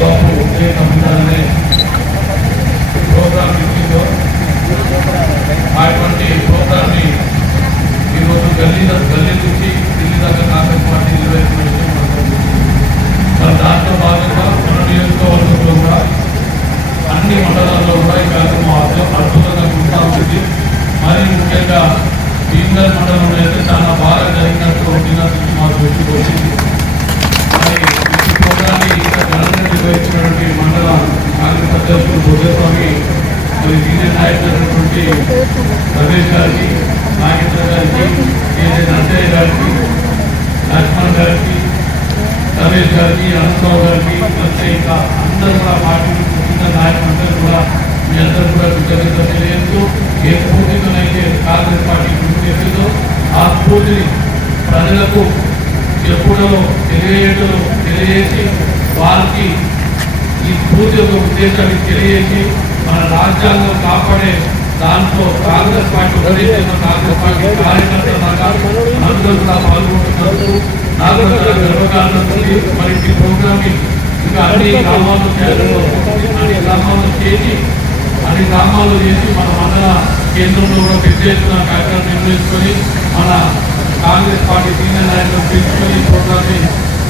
బాబు ఉదయ సంవిధానమే programme ఇచ్చిందో అటువంటి ప్రోగ్రామ్ని ఈరోజు గల్లీ నుంచి ఢిల్లీ దాకా కాంగ్రెస్ పార్టీ నిర్వహిస్తున్న విషయం మరి దాంట్లో భాగంగా మన నియోజకవర్గంలో కూడా అన్ని మండలాల్లో కూడా ఈ కార్యక్రమం అద్భుతంగా కొనసాగుతుంది. మరి ముఖ్యంగా భీమగల్ మండలంలో అయితే చాలా బాగా జరిగినట్టు ఉండినట్టు మాకు వచ్చింది. మరి ఈ ప్రోగ్రాన్ని ఇంకా ఘనంగా నిర్వహించినటువంటి మండల కాంగ్రెస్ అధ్యక్షుడు భోజస్వామి మరి సీనియర్ నాయకులైనటువంటి రమేష్ గారికి, నాగేంద్ర గారికి, కేజే నరసయ్య గారికి, లక్ష్మణ్ గారికి, రమేష్ గారికి, అనంతరావు గారికి, ఇంకా అందరూ కూడా పార్టీ నాయకులందరూ కూడా మీ అందరూ కూడా కృతజ్ఞత తెలియజేస్తూ ఏ స్ఫూర్తితోనైతే కాంగ్రెస్ పార్టీ కృషి చేస్తుందో ఆ స్ఫూర్తిని ప్రజలకు చెప్పుడో తెలియజేసి వారికి ఈ స్ఫూర్తి యొక్క ఉద్దేశాన్ని తెలియజేసి మన రాజ్యాంగం కాపాడే దాంట్లో కాంగ్రెస్ పార్టీ ఉదయించిన కాంగ్రెస్ పార్టీ కార్యకర్తలు అందరూ కూడా పాల్గొంటున్నందుకు నాకు గర్వకారణం ఉంది. మరి ఈ ప్రోగ్రామ్ ఇంకా అన్ని గ్రామాల్లో చేసి మన మండల కేంద్రంలో కూడా పెద్ద ఎత్తున కార్యక్రమం నిర్వహించుకొని మన కాంగ్రెస్ పార్టీ సీనియర్ నాయకులు తీసుకొని ఈ ప్రోగ్రామ్ని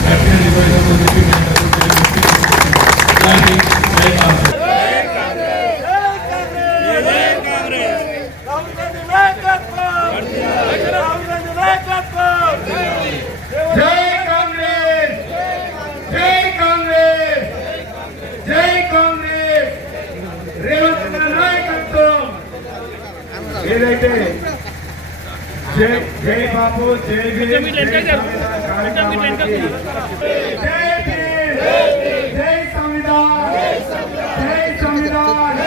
గట్టిగా నిర్వహించడం చెప్పి ఏదైతే జై బాబు జై భీమ్ జై సంవిధాన్ జై సంవిధాన్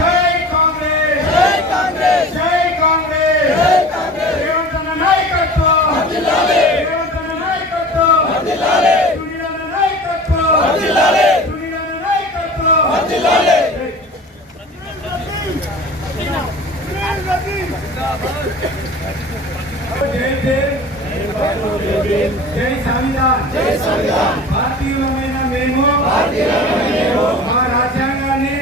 జై కాంగ్రెస్ జై కాంగ్రెస్ రేవంత్ అన్న నాయకత్వం రేవంత్ అన్న నాయకత్వం సునీల్ అన్న నాయకత్వం సునీల్ అన్న నాయకత్వం జై సంవిధాన్ భారతీయులమైన మేము మా రాజ్యాంగాన్ని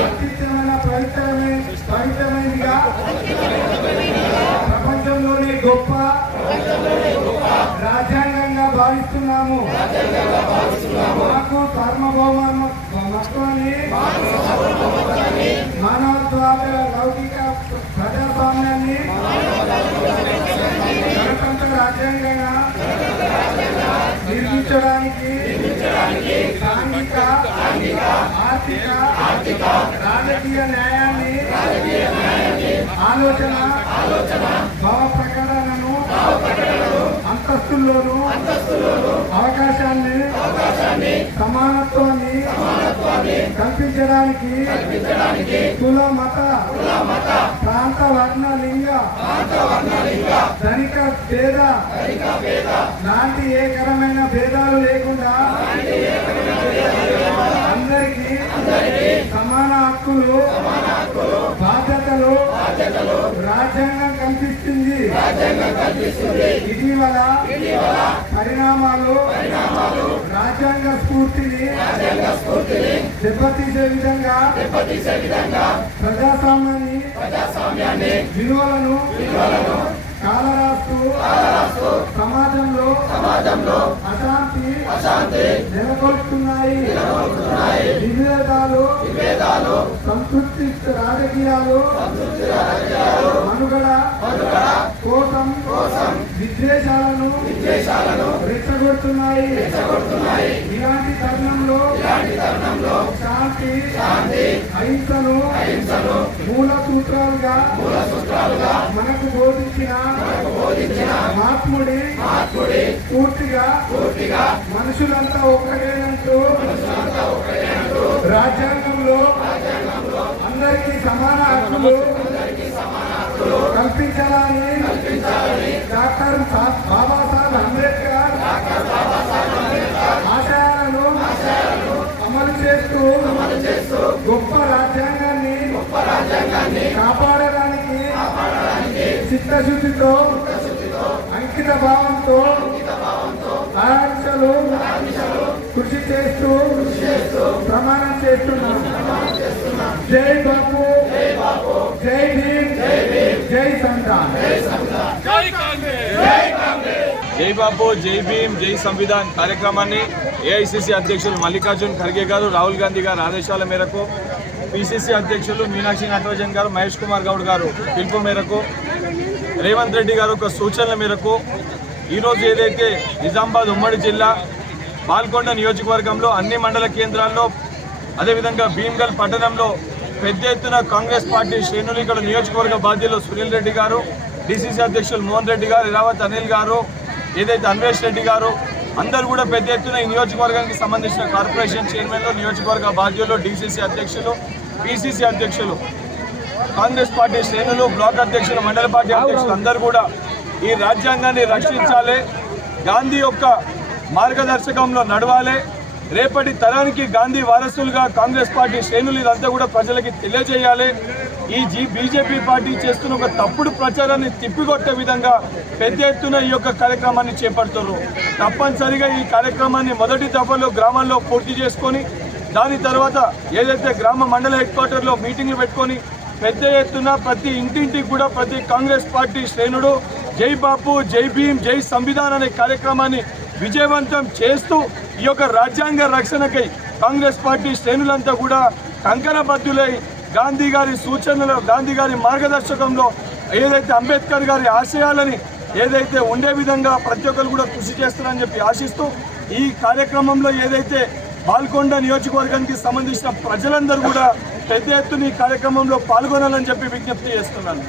అత్యుత్తమైన పవిత్రమైనదిగా ప్రపంచంలోనే గొప్ప రాజ్యాంగంగా భావిస్తున్నాము. మాకు సార్వభౌమత్వాన్ని మానవత్వ లౌకిక ప్రజాస్వామ్యాన్ని గణతంత్ర రాజ్యాంగంగా నిర్మించడానికి సాంఘిక ఆర్థిక రాజకీయ న్యాయాన్ని ఆలోచన భావ ప్రకటనను అంతస్తుల్లోనూ అవకాశాన్ని సమానత్వాన్ని కల్పించడానికి కుల మత ప్రాంత వర్ణ లింగ ధనిక భేద లాంటి ఏకరమైన భేదాలు లేకుండా అందరికీ సమాన హక్కులు బాధ్యతలు రాజ్యాంగం కల్పిస్తుంది. ఇటీవల పరిణామాలు రాజ్యాంగ స్ఫూర్తిని దెబ్బతీసే విధంగా ప్రజాస్వామ్యాన్ని విలువలను కాలరాస్తూ సమాజంలో అశాంతి నెలకొల్పుతున్నాయి. విభేదాలు సంతృప్తి రాజకీయాలు మనుగడ కోసం విద్వేషాలను రెచ్చగొడుతున్నాయి. ఇలాంటి తరుణంలో శాంతి అహింసను మూల సూత్రాలుగా మనకు బోధించిన మహాత్ముడి పూర్తిగా మనుషులంతా ఒక్కటేనంటూ రాజ్యాంగంలో అందరికీ సమాన హక్కులు కల్పించాలని డాక్టర్ బాబాసాహెబ్ అంబేద్కర్ ఆశయాలను అమలు చేస్తూ గొప్ప రాజ్యాంగాన్ని కాపాడడానికి చిత్తశుద్ధితో అంకిత భావంతో కృషి చేస్తూ ప్రమాణం చేస్తున్నాను. జై బాపు, జై భీమ్, జై సంవిధాన్. జై బాపు, జై భీమ్, జై సంవిధాన్ కార్యక్రమాన్ని ఏఐసిసి అధ్యక్షులు మల్లికార్జున్ ఖర్గే గారు, రాహుల్ గాంధీ గారు ఆదేశాల మేరకు, పిసిసి అధ్యక్షులు మీనాక్షి నటరాజన్ గారు, మహేష్ కుమార్ గౌడ్ గారు పిలుపు మేరకు, రేవంత్ రెడ్డి గారు ఒక సూచనల మేరకు ఈరోజు ఏదైతే నిజామాబాద్ ఉమ్మడి జిల్లా పాల్కొండ నియోజకవర్గంలో అన్ని మండల కేంద్రాల్లో అదేవిధంగా భీమ్గల్ పట్టణంలో పెద్ద ఎత్తున కాంగ్రెస్ పార్టీ శ్రేణులు ఇక్కడ నియోజకవర్గ బాధ్యులు సునీల్ రెడ్డి గారు, డిసిసి అధ్యక్షులు మోహన్ రెడ్డి గారు, ఇరావత్ అనిల్ గారు, ఏదైతే అన్వేష్ రెడ్డి గారు అందరూ కూడా పెద్ద ఎత్తున ఈ నియోజకవర్గానికి సంబంధించిన కార్పొరేషన్ చైర్మన్లు, నియోజకవర్గ బాధ్యులు, డిసిసి అధ్యక్షులు, పిసిసి అధ్యక్షులు, కాంగ్రెస్ పార్టీ శ్రేణులు, బ్లాక్ అధ్యక్షులు, మండల పార్టీ అధ్యక్షులు అందరూ కూడా ఈ రాజ్యాంగాన్ని రక్షించాలి, గాంధీ యొక్క మార్గదర్శకంలో నడవాలి, రేపటి తరానికి గాంధీ వారసులుగా కాంగ్రెస్ పార్టీ శ్రేణులు ఇదంతా కూడా ప్రజలకి తెలియజేయాలి. ఈ బీజేపీ పార్టీ చేస్తున్న ఒక తప్పుడు ప్రచారాన్ని తిప్పికొట్టే విధంగా పెద్ద ఎత్తున ఈ యొక్క కార్యక్రమాన్ని చేపడుతున్నారు. తప్పనిసరిగా ఈ కార్యక్రమాన్ని మొదటి దఫలో గ్రామాల్లో పూర్తి చేసుకొని దాని తర్వాత ఏదైతే గ్రామ మండల హెడ్ క్వార్టర్లో మీటింగ్లు పెట్టుకొని పెద్ద ఎత్తున ప్రతి ఇంటింటికి కూడా ప్రతి కాంగ్రెస్ పార్టీ శ్రేణుడు జై బాపు, జై భీమ్, జై సంవిధాన్ అనే కార్యక్రమాన్ని విజయవంతం చేస్తూ ఈ యొక్క రాజ్యాంగ రక్షణకై కాంగ్రెస్ పార్టీ శ్రేణులంతా కూడా కంకణబద్ధులై గాంధీ గారి సూచనలు, గాంధీ గారి మార్గదర్శకంలో ఏదైతే అంబేద్కర్ గారి ఆశయాలని ఏదైతే ఉండే విధంగా ప్రతి ఒక్కరు కూడా కృషి చేస్తారని చెప్పి ఆశిస్తూ ఈ కార్యక్రమంలో ఏదైతే పాల్కొండ నియోజకవర్గానికి సంబంధించిన ప్రజలందరూ కూడా పెద్ద ఎత్తున ఈ కార్యక్రమంలో పాల్గొనాలని చెప్పి విజ్ఞప్తి చేస్తున్నాను.